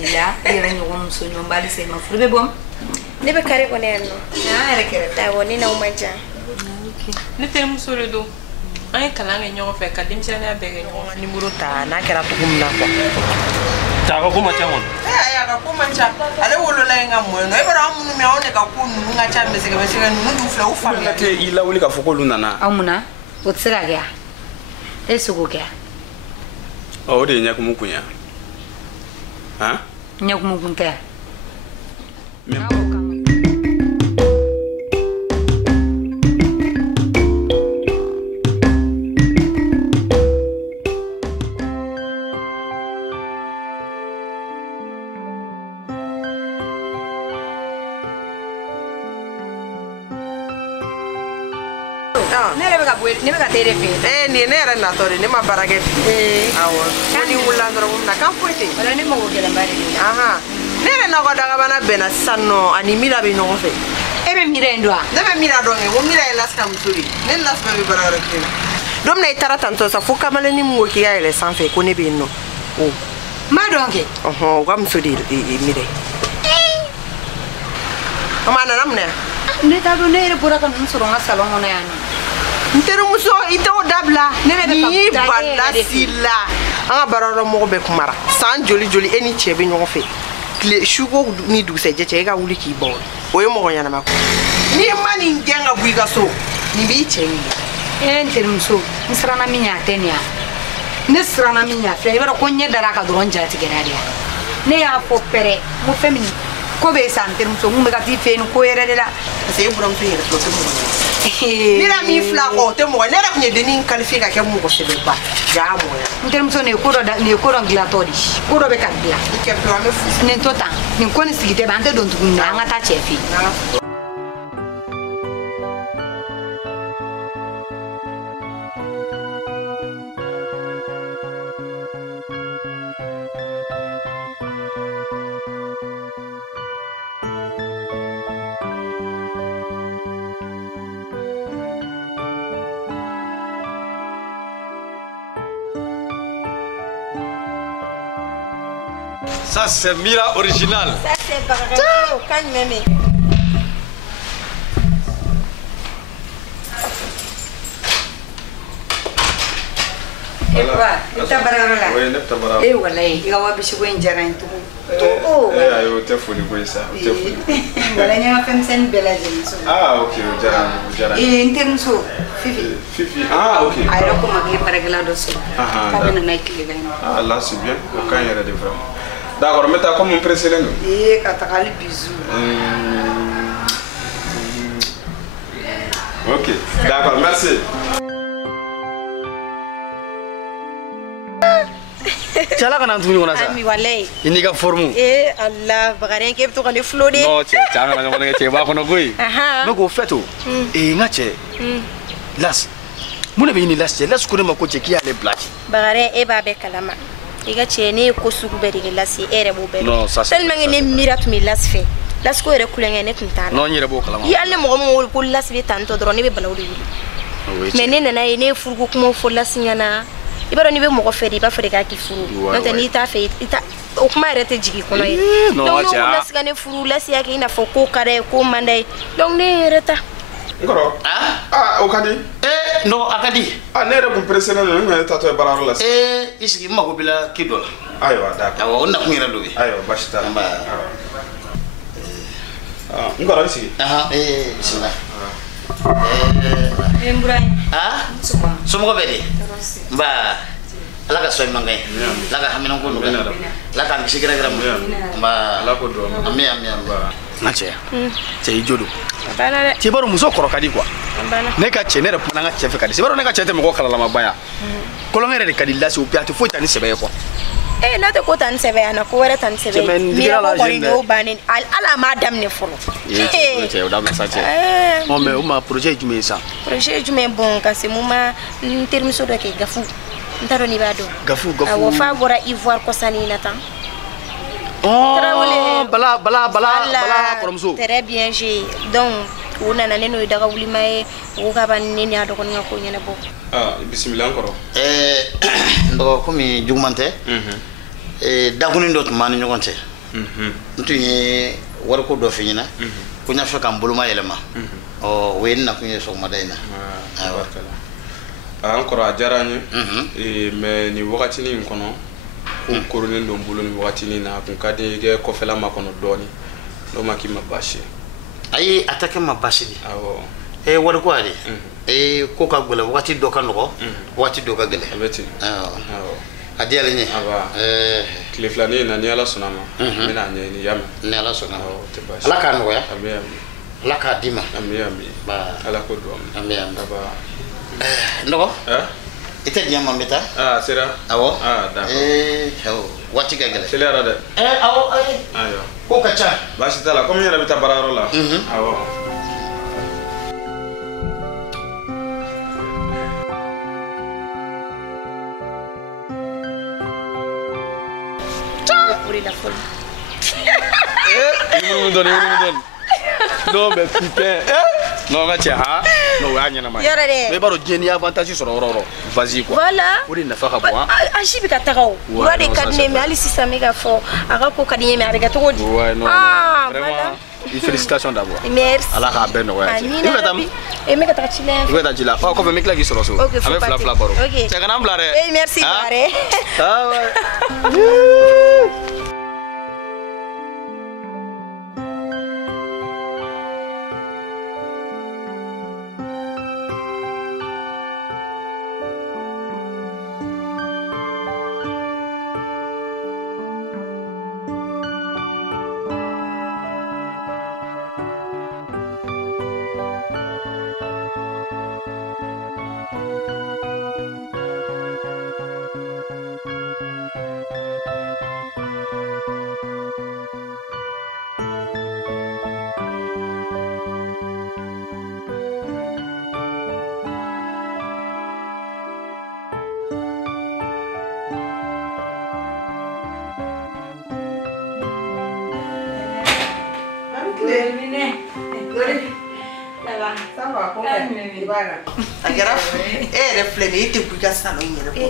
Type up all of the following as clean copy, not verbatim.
bila ira nyogo muso nyombali se mafurbe bom ne be kare ko ne no ere kere ta woni na umanja ne te muso le do ay kala nga ñoo fe ka dim sene be nga ñoo numéro ta na kera to gumna ko ta ko kuma chamon ya ka kuma cha ale wolo la nga mo no e bara mu me on ka ku nu nga cha me se nu du fla u fa la te ila wuli ka foko lunana amuna otsira ga esugo ga o de nya kuma kunya ha nya kuma kunta ne beka tere fe ni ne era na tori ne ma barage awo ni wulandro na kan poite wala ne mo gele mbari aha ne era na ko daga bana bena sanno ani mira be no fe ebe mira ndwa ne be mira do nge wo mira elas kam suri ne las be barare kina dom na itara tanto sa fu kamale ni mo ki ya ele san fe ko ne be no o ma donke wa msudi mire ama na namne ne ta do ne re pura kan suru nga salon ona yani ntere muso ito dabla ni balla sila anga bararo mo be kumara san joli eni chebe nyo fe kle shugo ni du se je ga wuli ki bon o yemo go yana mako ni mani ngenga buiga so ni bi chengi ntere muso nsrana minya tenia ne srana minya fe ibara ko nye dara ka doron jati genaria ne ya fo pere mo femini ko be santere muso ngumbe ka ti fe ni ko yere de la se buram fe yere to mo mira mi flaco te mo ne ra kunye denin qualifica ke mo ko sebe ba ja mo ya ntermso ne ko do glatori ko do be kabia ke pe ame fu ne tota ni ko ni sigite ba ante don tukuna ngata chefi Ça c'est Mira original. Ça c'est baraka kan meme. Ewa, ita barara. Oui, ne tabara. Wallahi, ga wa bishi goyin jaran tu. Ayo te fuli ko isa, te fuli. Wala nya fam sen bela jeni so. OK, jaran. Intermso, Fifi. Fifi. OK. Ayo ko magi paragala do so. Ka bena na ikile ga ina. Là c'est bien. Aucun yere de vraiment. D'accord, mais t'as comme un précédent. Katakali bisou. OK. D'accord, merci. Chala kana ntuni ngona sa. Ami walay. Ini ka formu. Allah bagaren ke to kale flode. No, changa na ngona ke ba kono goi. Aha. No go feto. Ngache. Las. Muna be ni las ko ne mako che ki ale black. Bagaren ba be kalama. Iga chene ko sugu be de lasi ere bo be. No, ça c'est. Tellement ne mirat mi las fe. Las ko ere kulenga ne kuntana. No nyere bo kalama. Yalle mo ko las be tanto dro ne be balawdi. Menene na ene furgo kuma fo las nyana. Ibaro ni be mo ko feri ba feri ka ki furu. Non tani ta fe ita o kuma ere te jigi kono ye. No acha. Las ga ne furu las ya ke ina fo ko kare ko mandai. Donc ne reta. Ngoro. Okadi. No akadi. Ne re ko précédent ne tato e bararo la. Isigi mako bila kidola. Aywa, d'accord. Awa onna kungira dobi. Aywa, bashita. Ngoro isi. Bismillah. Mbrai. Sumo bede. Ba. Laka soy mangay. Laka hamino ko no. Laka ngisikira gira mo. Ba. Lako do. Ami ba. Nache. Che ijodo. Bana Che baro muso koro kadi kwa. bana. Ne ka che ne repona nga chefe kadi. Se baro ne ka chete mo ko kala la mabaya. Kolongere de kadi lasi opiate fo tani sebe ko. Na te ko tan sebe ana ko wera tan sebe. Mi ko no banin ala madam ne folo. Che o da message. Mo me o ma projet jume sa. Projet jume bon kasi muma termiso do ke gafu. Ntaro ni bado. Gafu. Awo fa bora ivoire ko sani na tan. Bala koromso. Très bien j'ai donc on a neno daga wuli mai o ka ban neni ado ko ngako nyene bo. Bismillah encore. Ndo ko mi jugmante. dakunin dɔ tun b'an ni ɲɔgɔn cɛ n tun ye wariko dɔ f'i ɲɛna ko n y'a fɛ ka n boloma yɛlɛma o ye n nakun ye sɔgɔmada in na an kɔrɔ a diyara an ye mais nin wagatinin in kɔnɔ ko koronin don n bolo nin wagatinin na a kun ka di i kɛ kɔfɛla ma kɔnɔ dɔɔni n'o ma k'i ma baasi ye ayi a tɛ kɛ ma baasi de wariko yɛrɛ ko ka gɛlɛn wagati dɔ ka nɔgɔ wagati dɔ ka gɛlɛn a bɛ ten a diyara n ye tile filanin in na ni ala sɔnna a ma n bɛna a ɲɛɲini y'a mɛn ni ala sɔnna ala k'a nɔgɔya ala k'a d'i ma ala ko don nɔgɔ i tɛ diɲɛ ma n bɛ taa sera awɔ d'accord waati ka gɛlɛn seliyara dɛ awɔ ayiwa ko ka ca baasi t'a la komi n yɛrɛ bɛ taa baarayɔrɔ la awɔ la folle. Non mais putain. Non mais tiens non ya nyana ma. Mais baro jeni avantage sur roro. Vas-y quoi. Voilà. Uri na faka boa. Aji bika tagaw. Wa de kadne me ali sisa mega fo. Aga ko kadne me arega to di. Ouais non. Vraiment. Félicitations d'abord. Merci. Allah ka ben ouais. E me ka ta chile. Ibe ta chila. Oh ko me kila gi soro so. Ame fla fla baro. OK. C'est kana blare. Merci bare. Ah ouais. Agora era flene te buga salon yere ko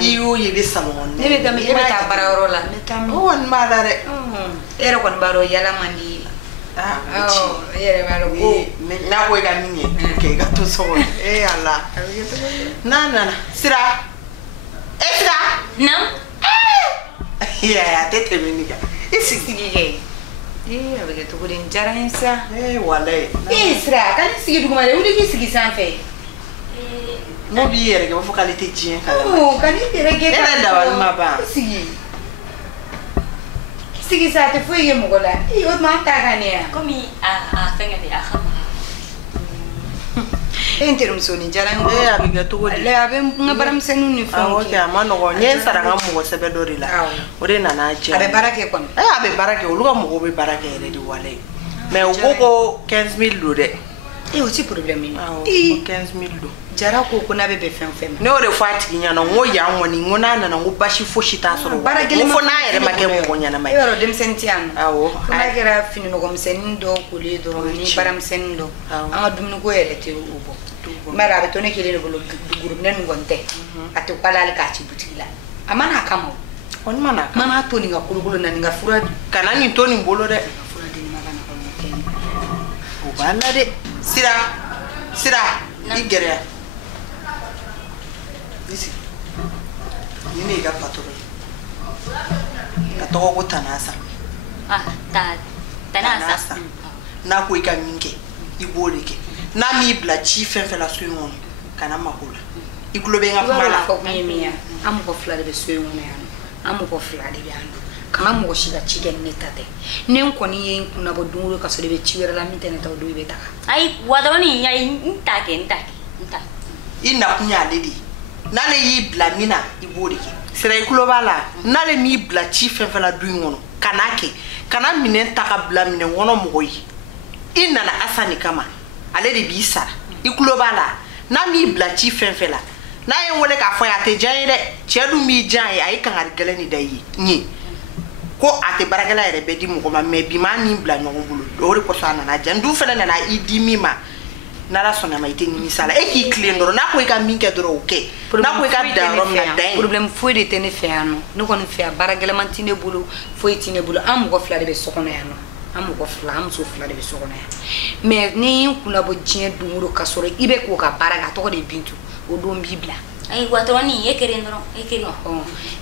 iyo yebe salon ne be gami e ta para rola ne tam on malare era kon baro yala mandi yere baro ko na ko ga minye ke ga to so ala na sira sira na ya tete miniga isigi ge avec tout le monde ça walay sira kan sigi duguma de wuli ki sigi sanfé mo bi yere ke fo qualité tien kala kan yere ke ka dawal ma ba sigi sa te fo ye mogola o ma ta gania komi a fenga de a khama interum soni jaran avec to le abe ngabaram senu ni fo ok amano go nyen saranga mo sebe dorila o de nana je abe barake kon abe barake o luga mo be barake ere di wale mais o gogo 15000 do de o ti problème ni 15000 do jara ko ko na be be fem ne o de fati nyana ngo ya ngoni ngona na ngo bashi fo shita so barake mo fo na ere make mo nyana mai yoro dem sentian awo na gera fini no gom sen do kuli do ni baram sen do ama dum ko ere te ubo mara be to ne kele no groupe nen ngonte ati kwala le ka ci butila amana kamo on mana mana to ni ga kulugulu na ni ga fura kana ni to ni bolo de fura de magana ko ten o bana de sira igere isi ni ne ga patoro ka to ko tanasa tanasa na ko ika minke iboleke na mi bla chi fen la suyon kana makula ikulobe nga kumala ko mimi amu ko fla de suyon ya amu ko fla de ya kana mo shiga chigen netate nen ko ni yen kuna bo dungu ka so de chiwera la mitene taw do be taka ai wadoni ya intake ina kunya dedi na le yi bla mina iboleke sira ikuloba la na le mi bla chi fen la duyon kana minen taka bla minen wono mo yi ina na asani kama ale de bi sara ikuloba la na mi bla chi fenfela na yen wole ka fo ya te jan de chedu mi jan ya ai kan argele ni dai ni ko ate baragala ere be di mo ma me bi ma ni bla nyon bulu do re ko sana na jan du fele na idi mi ma n'ala sɔnna ma i tɛ nimisa la e k'i tilen dɔrɔn n'a ko i ka min kɛ dɔrɔn o kɛ n'a ko i ka dan yɔrɔ min na dan ye problème foyi de tɛ ne fɛ yan nɔ ne kɔni fɛ yan baara gɛlɛman tɛ ne bolo foyi tɛ ne bolo an mɔgɔ fila de bɛ so kɔnɔ yan nɔ an mɔgɔ fila an muso fila de bɛ so kɔnɔ yan mais ni n kunna bɔ diɲɛ don o don ka sɔrɔ i bɛ k'o ka baara kɛ a tɔgɔ de ye Bintu o don b'i bila ayi watoroni e kelen dɔrɔn e kelen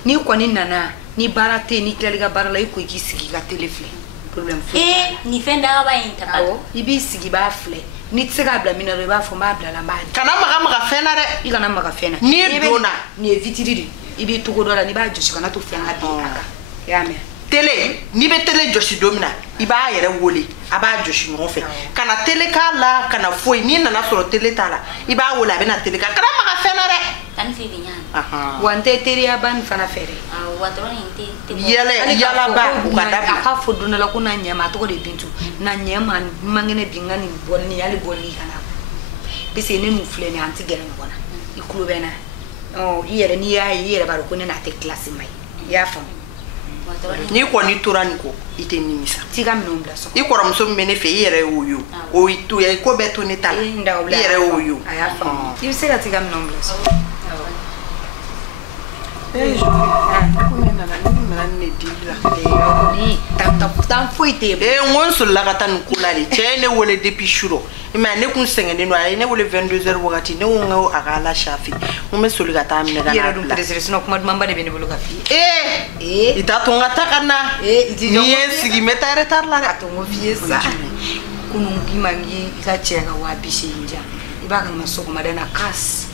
ni kɔni nana ni baara tɛ yen ni tilali ka baara la i ko i k'i sigi i ka télé filɛ problème foyi ni fɛn dagaba in ta awɔ i b'i sigi i b'a filɛ ni tɛ se k'a bila min na dɔrɔn i b'a fɔ n b'a bila la n b'a di kana maga fɛn na dɛ i kana maga fɛn na n'i donna nin ye vitiri de i b'i togo dɔ la n'i b'a jɔsi kana to fɛn ka bin a kan i y'a mɛn télé n'i bɛ télé jɔsi don min na i b'a yɛrɛ wele a b'a jɔsi ɲɔgɔn fɛ kana télé k'a la kana foyi n'i nana sɔrɔ télé t'a la i b'a wele a bɛ na télé k'a kana maga fɛn na dɛ kan fi bi ɲa wa n tɛ teriya ba nin fana fɛ dɛ watoroni te yalaba u ka dabila a k'a fɔ don dɔ la ko na ɲɛma a tɔgɔ de Bintu na ɲɛma mangɛnɛ bin ka nin bɔli ni hali bɔli kana parce que ne n'u filɛ nin an tɛ gɛrɛ ɲɔgɔn na i tulo bɛ n na i yɛrɛ n'i y'a ye i yɛrɛ b'a dɔn ko ne n'a tɛ kilasi ma ye i y'a faamu n'i kɔni tora nin kɔ i tɛ nimisa t'i ka minɛnw bila so i kɔrɔmuso min bɛ ne fɛ i yɛrɛ y'o ye o y'i to ye ko bɛɛ to ne ta la i yɛrɛ y'o ye a y'a faamu i bɛ se ka t'i ka minɛnw bila so tan foyi tɛ yen n ko n solila ka taa nin ko la de cɛ ye ne wele depuis suro mais ne kun sɛgɛnnen don a ye ne wele 22h wagati ne ko n ko a ka ala safi n ko n bɛ soli ka taa minɛ ka n'a bila i yɛrɛ dun sinon kuma dumanba de bɛ ne bolo ka f'i ye i t'a to n ka taa ka na n'i ye n sigi n bɛ taa retard la dɛ a to n ko f'i ye sa kunun k'i ma k'i ka cɛ ka 280 di yan i b'a ka na sɔgɔmada in na kasi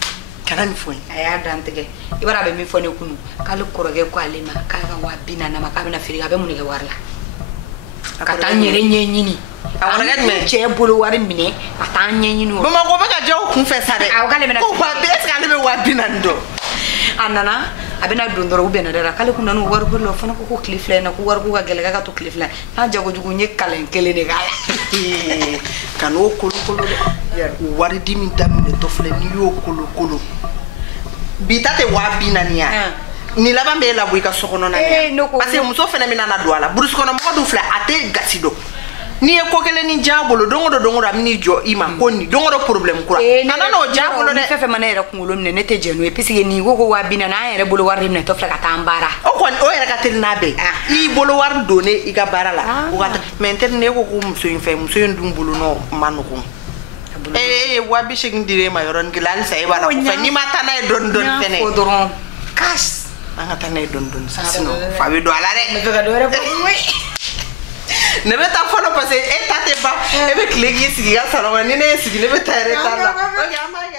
kana nin fɔ n ye a y'a dan tigɛ i b'a dɔn a bɛ min fɔ ne kunu k'ale kɔrɔkɛ ko ale ma k'a ka 240 ma k'a bɛna feere a bɛ mun de kɛ wari la ka taa n yɛrɛ ɲɛɲini a kɔrɔkɛ jumɛn cɛ bolo wari minɛ ka taa n ɲɛɲini o Bamakɔ bɛ ka diya o kun fɛ sa dɛ awɔ k'ale bɛna ko est ce que ale bɛ 240 dɔn a nana a bɛna don dɔrɔn u bɛnna da la k'ale kun nana o wari ko la o fana ko tile fila in na ko wari ko ka gɛlɛ k'a ka to tile fila n'a jagojugu n ye kalan kelen de k'a la ka n'o kolokolo dɛ o wari di min daminɛtɔ filɛ n'i y'o kolokolo bi ta tɛ 240 ya ni laban bɛ e labɔ i ka so kɔnɔna na parce que muso fana bɛna na don a la burusi kɔnɔ mɔgɔ dun filɛ a tɛ gasi dɔn n'i ye ko kelen ni diya bolo don o don a bɛ n'i jɔ i ma ko nin don o don problème kura nana n'o diya bolo dɛ fɛn fɛn ma ne yɛrɛ kunkolo minɛ ne tɛ jɛn n'o ye parce que nin ko ko 240 an yɛrɛ bolo wari de minɛ tɔ filɛ ka taa an baara o kɔni o yɛrɛ ka teli n'a bɛɛ i bolo wari donnen i ka baara la o ka mais n tɛ ne ko ko muso in fɛ muso in dun bolo nɔ ma nɔgɔn e ye 280 dir'e ma yɔrɔnin kelen halisa e b'a la ko fɛ n'i ma taa n'a ye dɔɔni dɔɔni fɛnɛ fɔ dɔrɔn kasi an ka taa n'a ye dɔɔni dɔɔni sa sinon fa bɛ don a la dɛ ne bɛ ka dɔ wɛrɛ fɔ ne bɛ taa fɔlɔ parce que e ta tɛ ban e bɛ tile k'i sigi i ka salon kɔnɔ ni ne ye sigi ne bɛ taa retard la ok an b'a kɛ